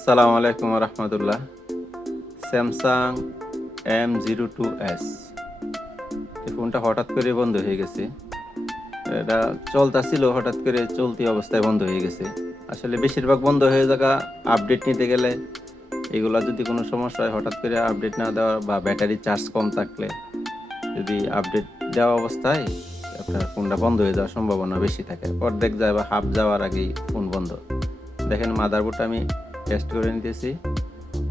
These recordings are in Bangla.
আসসালামু আলাইকুম রহমতুল্লাহ। স্যামসাং M02s এই ফোনটা হঠাৎ করে বন্ধ হয়ে গেছে। এটা চলতেছিল, হঠাৎ করে চলতি অবস্থায় বন্ধ হয়ে গেছে। আসলে বেশিরভাগ বন্ধ হয়ে যাওয়া আপডেট নিতে গেলে, এগুলা যদি কোনো সমস্যা হয়, হঠাৎ করে আপডেট না দেওয়া বা ব্যাটারি চার্জ কম থাকলে যদি আপডেট দেওয়া অবস্থায় আপনার ফোনটা বন্ধ হয়ে যাওয়ার সম্ভাবনা বেশি থাকে। অর্ধেক যায় বা হাফ যাওয়ার আগেই ফোন বন্ধ। দেখেন মাদারবোর্ডটা আমি টেস্ট করে নিতেছি।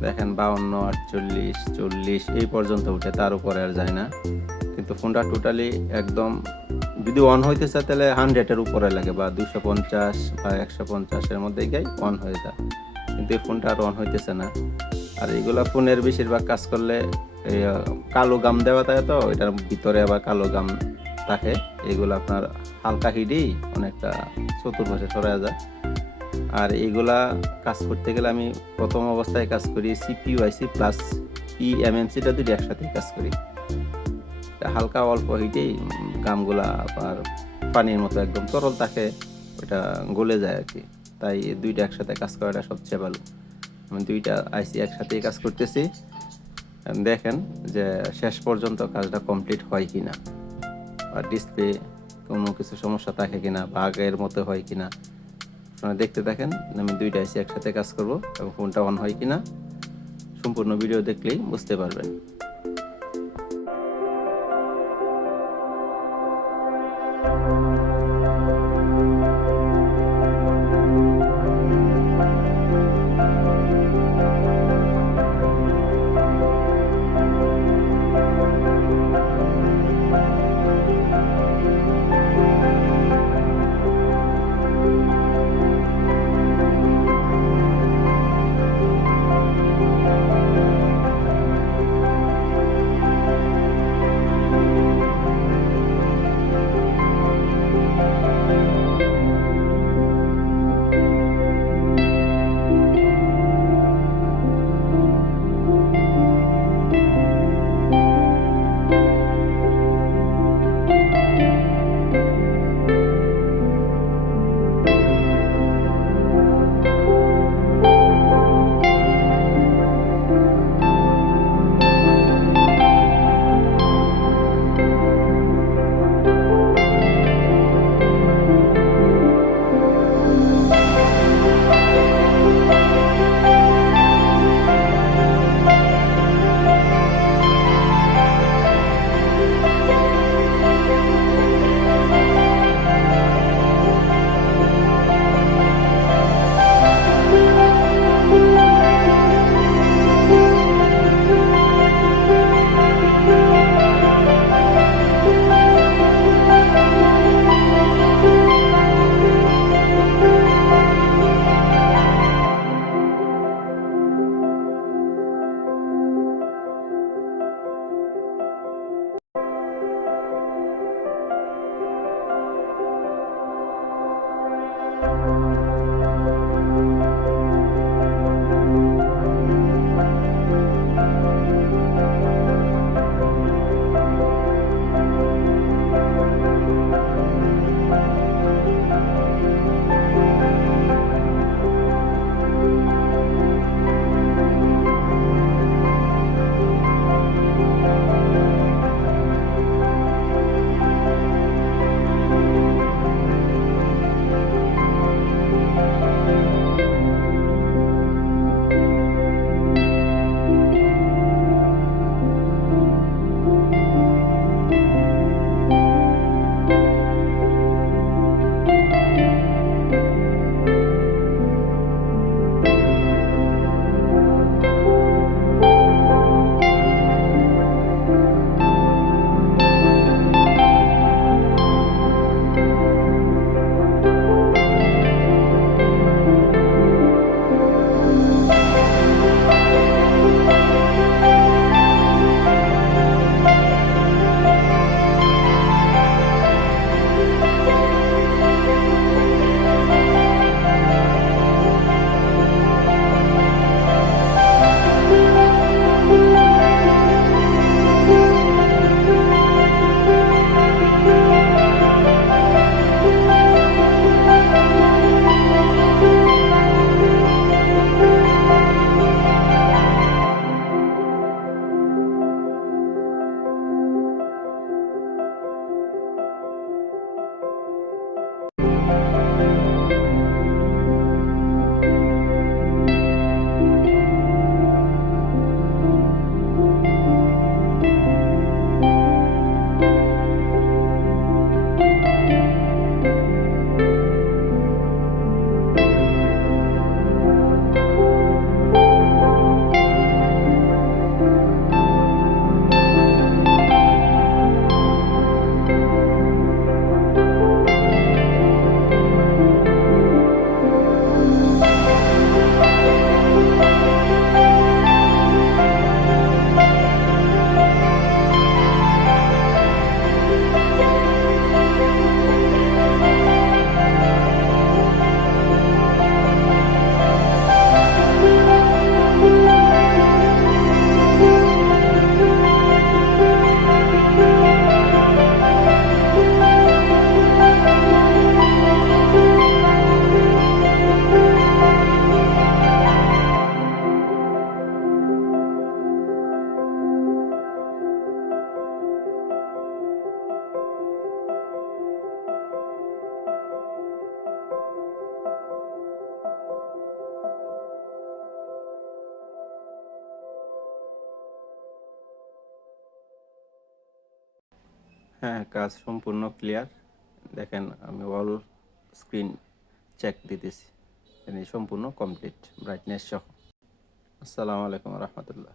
দেখেন 52, 48, 40 এই পর্যন্ত উঠে, তার উপরে আর যায় না। কিন্তু ফোনটা টোটালি একদম যদি অন হইতে চায় তাহলে 100-এর উপরে লাগে, বা 250 বা 150-এর মধ্যে গিয়ে অন হয়ে যায়। কিন্তু এই ফোনটা আর অন হইতেছে না। আর এইগুলা ফোনের বেশিরভাগ কাজ করলে এই কালো গাম দেওয়া থাকে, তো এটার ভিতরে আবার কালো গাম থাকে। এগুলো আপনার হালকা হিটেই অনেকটা চতুর্পাশে সরা যায়। আর এইগুলা কাজ করতে গেলে আমি প্রথম অবস্থায় কাজ করি সিপিইউ আইসি প্লাস এমএমসিটা দুটো একসাথে কাজ করি। হালকা অল্প হিটেই গামগুলা আর পানির মতো একদম তরল থাকে, ওটা গলে যায় আর কি। তাই দুইটা একসাথে কাজ করাটা সবচেয়ে ভালো। আমি দুইটা আইসি একসাথেই কাজ করতেছি। দেখেন যে শেষ পর্যন্ত কাজটা কমপ্লিট হয় কিনা, বা ডিসপ্লে কোনো কিছু সমস্যা থাকে কিনা বা আগের মতো হয় কিনা আপনারা দেখতে থাকেন। আমি দুইটা আইসি একসাথে কাজ করব এবং ফোনটা অন হয় কিনা সম্পূর্ণ ভিডিও দেখলেই বুঝতে পারবেন। হ্যাঁ, কাজ সম্পূর্ণ ক্লিয়ার। দেখেন আমি অল স্ক্রিন চেক দিতেছি, সম্পূর্ণ কমপ্লিট ব্রাইটনেস সহ। আসসালামু আলাইকুম রহমতুল্লাহ।